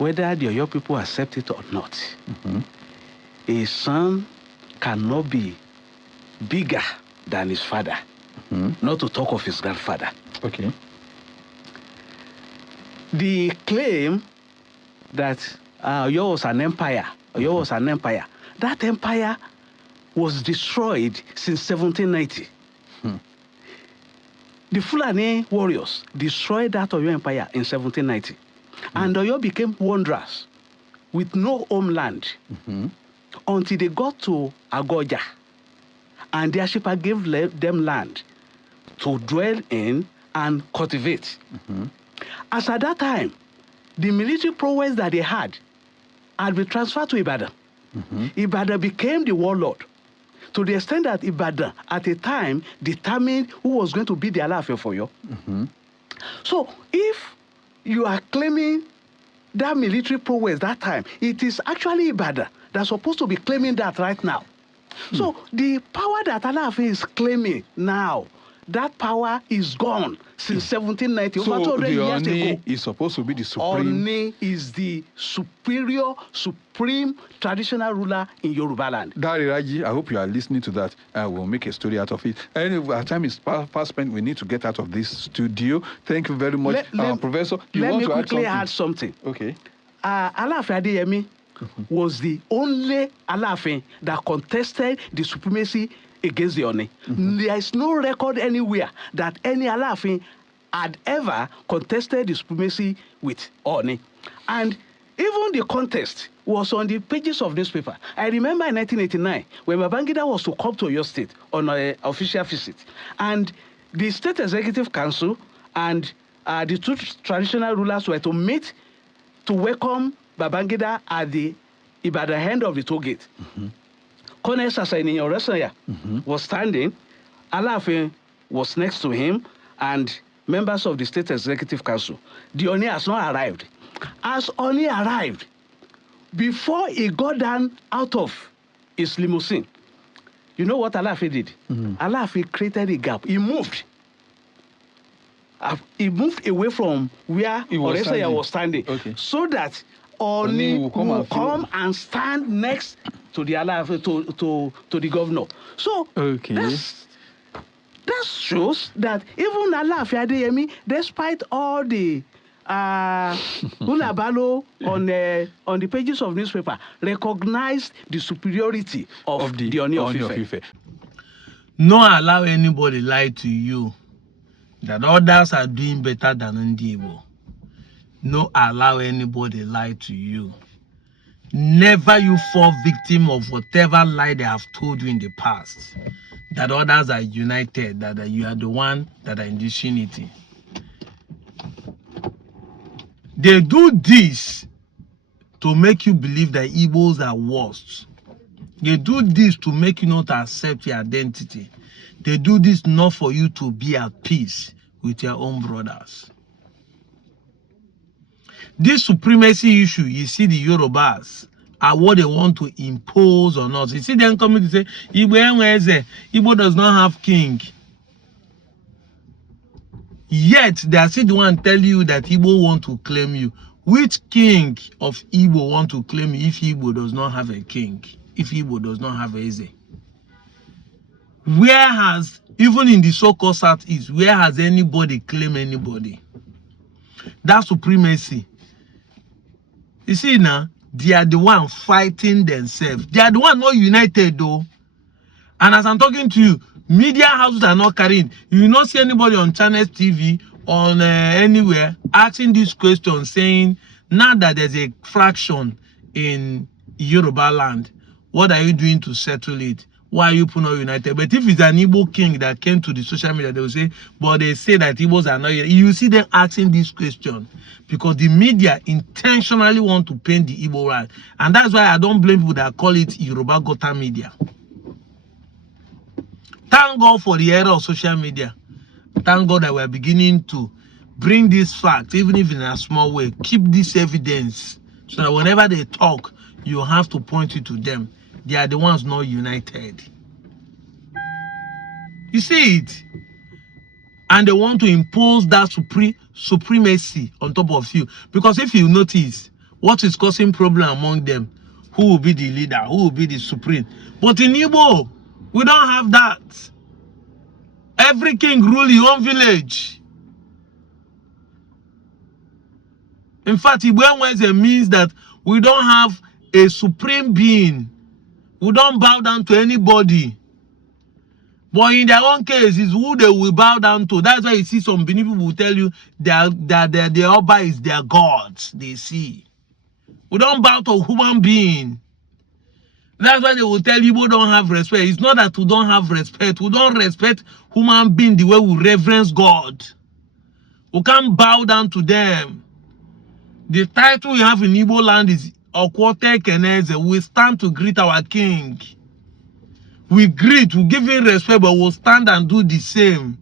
whether the Oyo people accept it or not, a son cannot be bigger than his father, not to talk of his grandfather. Okay. The claim that Oyo was an empire, that empire was destroyed since 1790. The Fulani warriors destroyed that Oyo empire in 1790. And Oyo became wanderers with no homeland until they got to Agoja. And the Ashipa gave them land to dwell in and cultivate. As at that time, the military prowess that they had been transferred to Ibadan. Ibadan became the warlord, to the extent that Ibadan, at a time, determined who was going to be the Alaafin for you. So, if you are claiming that military prowess that time, it is actually Ibadan that's supposed to be claiming that right now. So, the power that Alaafin is claiming now, that power is gone since 1790, so over 200 years Oni ago. is supposed to be the supreme. Oni is the supreme traditional ruler in Yoruba land. Dari Raji, I hope you are listening to that. I will make a story out of it. Anyway, our time is fast spent. We need to get out of this studio. Thank you very much, Professor. Let me quickly add something. Okay. Alaafin Adeyemi was the only Alaafin that contested the supremacy against the Oni. There is no record anywhere that any Alaafin had ever contested the supremacy with Oni. And even the contest was on the pages of newspaper. I remember in 1989, when Babangida was to come to Oyo State on an official visit, and the State Executive Council and the two traditional rulers were to meet to welcome Babangida at the Ibadan end of the toll gate. Colonel Sasani Oresanya was standing, Alaafin was next to him, and members of the State Executive Council. The Oni has not arrived. As Oni arrived, before he got down out of his limousine, you know what Alaafin did? Alaafin created a gap. He moved. He moved away from where Oresanya was standing, so that Oni will come and stand next to the Alaafin, to the governor. So that shows that even Alaafin Adeyemi, despite all the Ulabalo on the pages of newspaper, recognized the superiority of the Oni of Ife. No allow anybody lie to you that others are doing better than Igbo. No allow anybody lie to you. Never you fall victim of whatever lie they have told you in the past, that others are united, that you are the one that are in disunity. They do this to make you believe that Igbos are worse. They do this to make you not accept your identity. They do this not for you to be at peace with your own brothers. This supremacy issue, you see the Yorubas are what they want to impose on us. You see them coming to say, Igbo does not have king. Yet, they are still the one telling you that Igbo want to claim you. Which king of Igbo want to claim you if Igbo does not have a king? If Igbo does not have a Eze? Where has, even in the so-called Southeast, where has anybody claimed anybody? That supremacy. You see now, they are the one fighting themselves. They are the one not united though. And as I'm talking to you, media houses are not carrying. You will not see anybody on Channels TV, on anywhere, asking this question, saying, now that there's a fraction in Yoruba land, what are you doing to settle it? Why are you not united? But if it's an Igbo king that came to the social media, they will say, but they say that Igbos are not united. You see them asking this question because the media intentionally want to paint the Igbo right. And that's why I don't blame people that call it Yoruba Gota media. Thank God for the era of social media. Thank God that we're beginning to bring this fact, even if in a small way, keep this evidence so that whenever they talk, you have to point it to them. They are the ones not united. You see it? And they want to impose that supremacy on top of you. Because if you notice, what is causing problem among them, who will be the leader, who will be the supreme. But in Igbo, we don't have that. Every king rule his own village. In fact, Igbo means that we don't have a supreme being. We don't bow down to anybody. But in their own case, it's who they will bow down to. That's why you see some Benin people will tell you that the Oba is their gods. They see. We don't bow to a human being. That's why they will tell you we don't have respect. It's not that we don't have respect. We don't respect human being the way we reverence God. We can't bow down to them. The title we have in Igbo land is Okwote Keneze. We stand to greet our king. We greet, we give him respect, but we'll stand and do the same.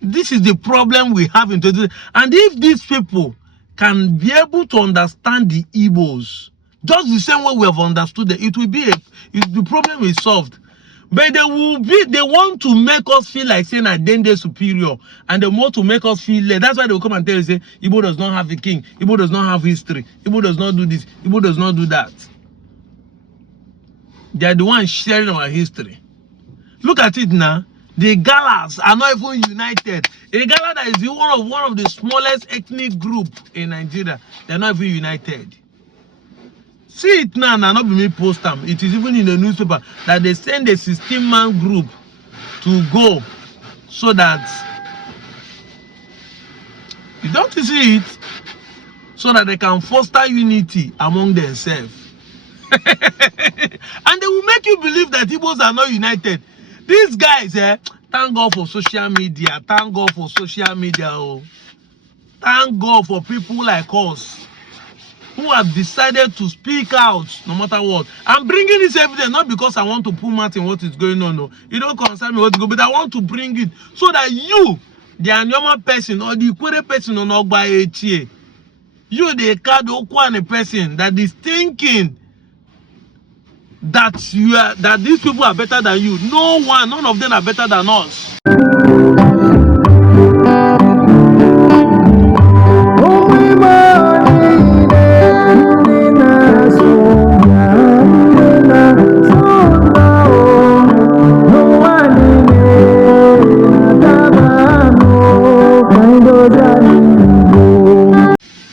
This is the problem we have in today. And if these people can be able to understand the Igbos, just the same way we have understood it, it will be the problem is solved. But they want to make us feel like saying that then they're superior, and they want to make us feel less. That's why they will come and tell you, say, Igbo does not have a king, Igbo does not have history, Igbo does not do this, Igbo does not do that. They are the ones sharing our history. Look at it now. The Galas are not even united. A Gala that is one of the smallest ethnic group in Nigeria, they are not even united. See it now, not be me post them. It is even in the newspaper that they send a 16-man group to go so that you don't see it, so that they can foster unity among themselves. And they will make you believe that Igbos are not united. These guys, thank God for social media. Thank God for social media. Oh. Thank God for people like us who have decided to speak out no matter what. I'm bringing this evidence not because I want to put out in what is going on. No. It don't concern me what to go, but I want to bring it so that you, the Anioma person or the Ikwere person on Ogba HA, you, the Kado Okwane person that is thinking that these people are better than you. None of them are better than us.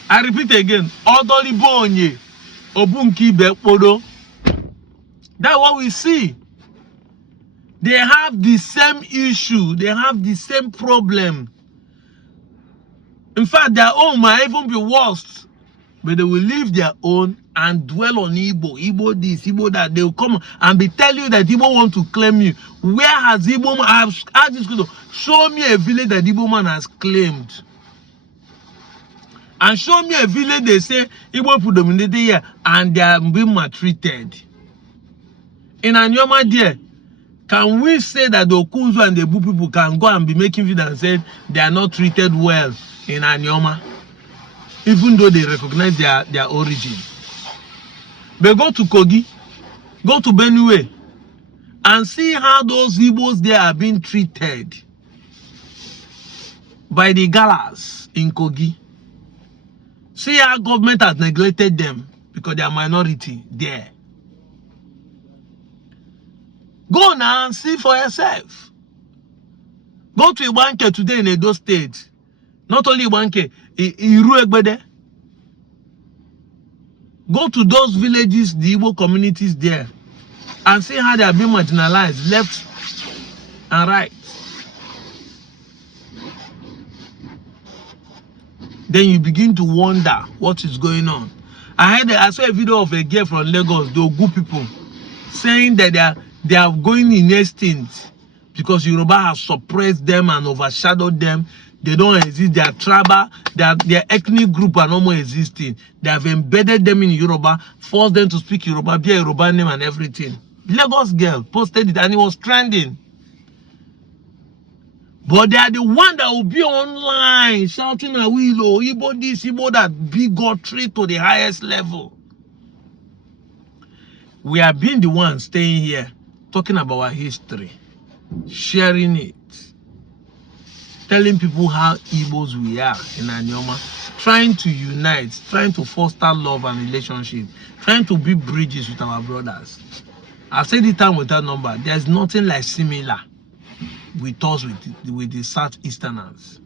I repeat again, Odolibonye Obunki Bekpodo. That's what we see. They have the same issue. They have the same problem. In fact, their own might even be worse. But they will leave their own and dwell on Igbo. Igbo this, Igbo that. They will come and be telling you that Igbo want to claim you. Where has Igbo man? I've asked this question. Show me a village that Igbo man has claimed. And show me a village they say Igbo predominated here and they are being maltreated. In Anioma there, can we say that the Okuzu and the Igbo people can go and be making videos and say they are not treated well in Anioma, even though they recognize their origin? But go to Kogi, go to Benue, and see how those Igbos there are being treated by the Galas in Kogi. See how government has neglected them because they are minority there. Go now and see for yourself. Go to Iwanke today in Edo State. Not only Iwanke, Iruegbede. Go to those villages, the Igbo communities there, and see how they are being marginalized, left and right. Then you begin to wonder what is going on. I saw a video of a girl from Lagos, the Ogu people, saying that they are going in extinct because Yoruba has suppressed them and overshadowed them. They don't exist. They are tribal. Their ethnic group are no more existing. They have embedded them in Yoruba, forced them to speak Yoruba, be a Yoruba name and everything. Lagos girl posted it and it was trending. But they are the one that will be online shouting Awilo, Igbo this, Igbo that, bigotry to the highest level. We are being the ones staying here, talking about our history, sharing it, telling people how Igbos we are in Anioma. trying to unite, trying to foster love and relationship, trying to build bridges with our brothers. I've said it time without number. There's nothing like similar with us with the Southeasterners.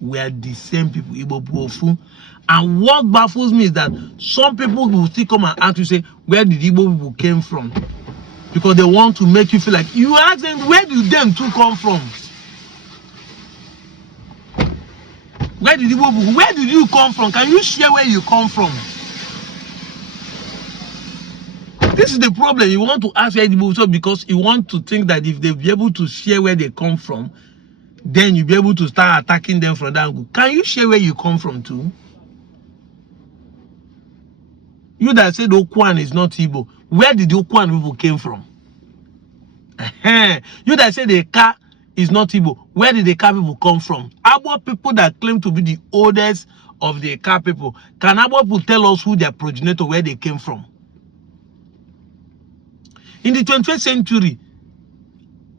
We are the same people, Igbo Bofu. And what baffles me is that some people will still come and ask you, say, where did Igbo people came from? Because they want to make you feel like you ask them, where did them two come from? Where did you come from? Can you share where you come from? This is the problem. You want to ask where Igbo people, because you want to think that if they be able to share where they come from, then you'll be able to start attacking them from that angle. Can you share where you come from too? You that said Okwan is not Igbo, where did the Okwan people came from? You that said the Ka is not Igbo, where did the Ka people come from? Our people that claim to be the oldest of the Ka people, can our people tell us who their progenitor, where they came from? In the 21st century,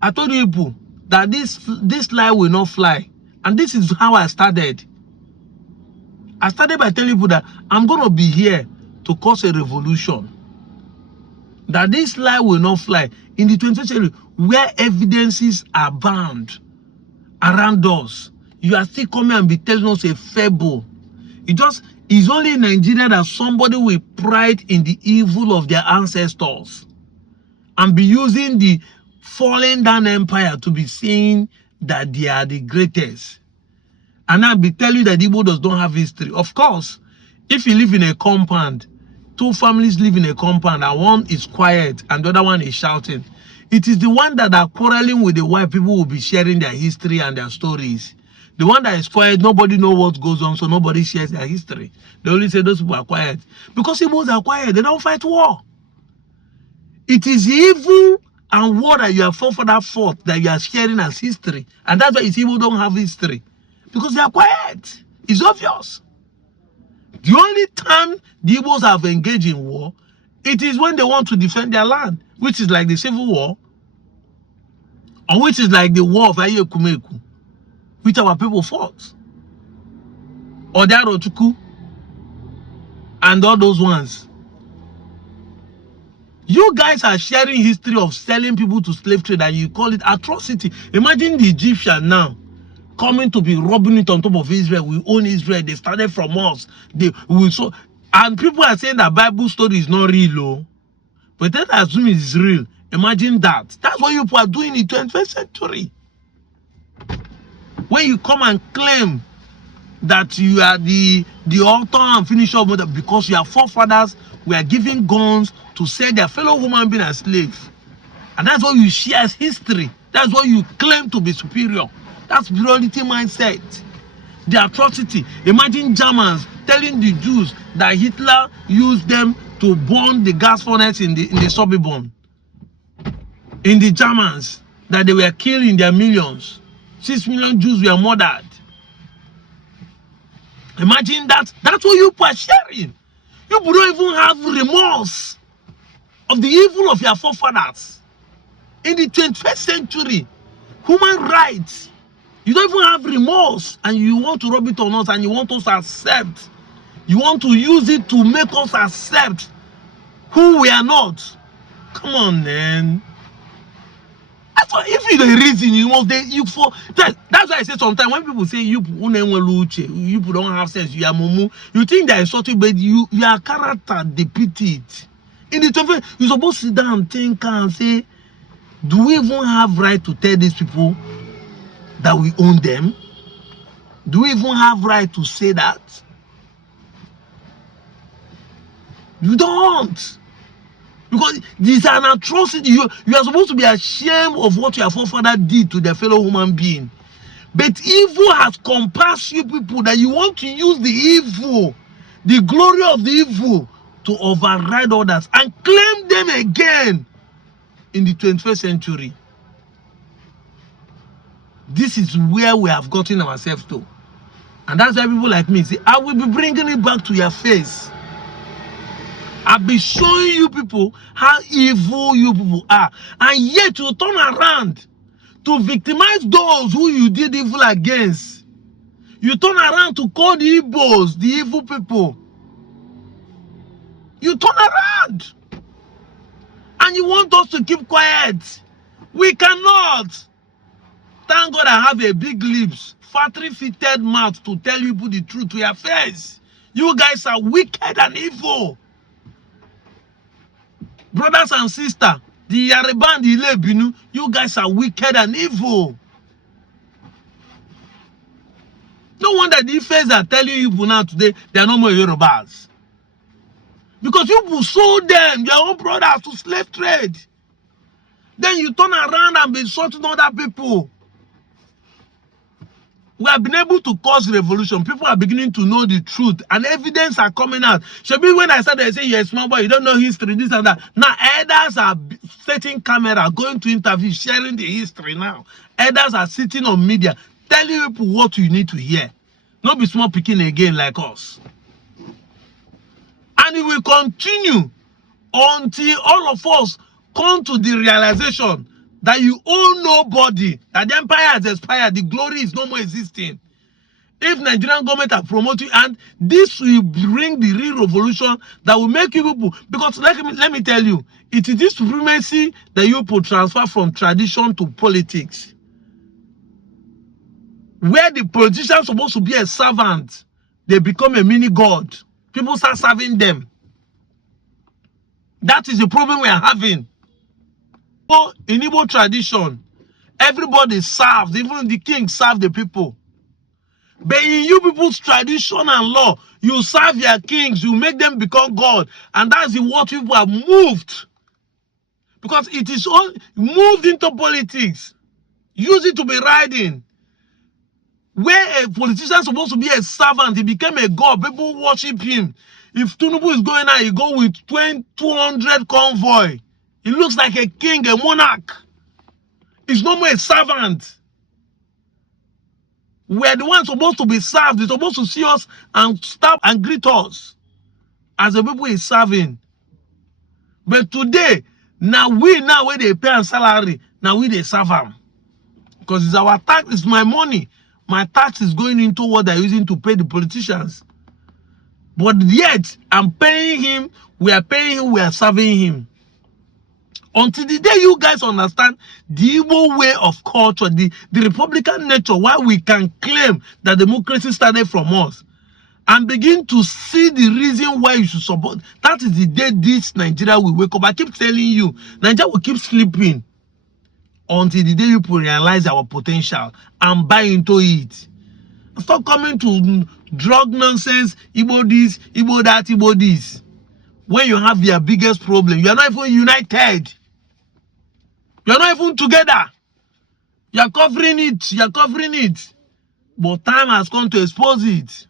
I told you people that this lie will not fly. And this is how I started. I started by telling people that I'm going to be here to cause a revolution. That this lie will not fly. In the 20th century, where evidences are bound around us, you are still coming and be telling us a fable. It's only in Nigeria that somebody will pride in the evil of their ancestors and be using the fallen down empire to be saying that they are the greatest. And I'll be telling you that Igbo does not have history. Of course, if you live in a compound, two families live in a compound, and one is quiet and the other one is shouting, it is the one that are quarreling with the white people will be sharing their history and their stories. The one that is quiet, nobody knows what goes on, so nobody shares their history. They only say those people are quiet. Because Igbos are quiet, they don't fight war. It is evil and war that your forefather fought that you are sharing as history. And that's why Igbo don't have history. Because they are quiet. It's obvious. The only time the Igbos have engaged in war, it is when they want to defend their land, which is like the Civil War, or which is like the War of Ayekumeku, which our people fought. Or the Arotuku, and all those ones. You guys are sharing history of selling people to slave trade and you call it atrocity. Imagine the Egyptian now coming to be robbing it on top of Israel. We own Israel. They started from us. And people are saying that Bible story is not real, oh. But let's assume it's real. Imagine that. That's what you people are doing in the 21st century. When you come and claim that you are the author and finisher of murder because your forefathers were giving guns to sell their fellow human being as slaves. And that's what you share as history. That's what you claim to be superior. That's superiority mindset. The atrocity. Imagine Germans telling the Jews that Hitler used them to burn the gas furnace in the suburban. In the Germans, that they were killed in their millions. 6 million Jews were murdered. Imagine that. That's what you are sharing. You don't even have remorse of the evil of your forefathers. In the 21st century, human rights, you don't even have remorse, and you want to rub it on us, and you want us to accept. You want to use it to make us accept who we are not. Come on, man. That's why, if you're the reason, you must that's why I say sometimes when people say you don't have sense, you are mumu, you think that is something, but your character depict it. In the 20th, you're supposed to sit down and think and say, do we even have right to tell these people that we own them? Do we even have right to say that? You don't. Because this is an atrocity. You are supposed to be ashamed of what your forefather did to their fellow human being. But evil has compassed you people that you want to use the evil, the glory of the evil, to override others and claim them again in the 21st century. This is where we have gotten ourselves to. And that's why people like me say, I will be bringing it back to your face. I'll be showing you people how evil you people are. And yet you turn around to victimize those who you did evil against. You turn around to call the Igbos the evil people. You turn around. And you want us to keep quiet. We cannot. Thank God I have a big lips, factory-fitted mouth to tell you the truth to your face. You guys are wicked and evil. Brothers and sisters, the Yoruba and the Ibinu, you guys are wicked and evil. No wonder the Ifes are telling you now today they are no more Yorubas. Because you sold them, your own brothers, to slave trade. Then you turn around and be insulting other people. We have been able to cause revolution. People are beginning to know the truth, and evidence are coming out. Should when I started saying you're a small boy, you don't know history, this and that. Now elders are setting camera, going to interview, sharing the history now. Elders are sitting on media, telling people what you need to hear. Not be small picking again like us. And it will continue until all of us come to the realization that you own nobody, that the empire has expired, the glory is no more existing. If Nigerian government are promoting, and this will bring the real revolution that will make you people, because let me tell you, it is this supremacy that you people transfer from tradition to politics. Where the politicians supposed to be a servant, they become a mini god. People start serving them. That is the problem we are having. In Igbo tradition, everybody serves, even the king serves the people. But in you people's tradition and law, you serve your kings, you make them become God. And that's what people have moved. Because it is all moved into politics. Use it to be riding. Where a politician is supposed to be a servant, he became a god. People worship him. If Tinubu is going out, he go with 200 convoy. He looks like a king, a monarch. He's no more a servant. We're the ones supposed to be served. They're supposed to see us and stop and greet us as the people is serving. But today, now where they pay a salary, now they serve them. Because it's our tax, it's my money. My tax is going into what they're using to pay the politicians. But yet, I'm paying him, we are paying him, we are serving him. Until the day you guys understand the Igbo way of culture, the Republican nature, why we can claim that democracy started from us, and begin to see the reason why you should support, that is the day this Nigeria will wake up. I keep telling you, Nigeria will keep sleeping until the day you realize our potential and buy into it. Stop coming to drug nonsense, Igbo this, Igbo that, Igbo this. When you have your biggest problem, you are not even united. You are not even together. You are covering it. You are covering it. But time has come to expose it.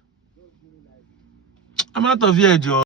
I'm out of here, Joe.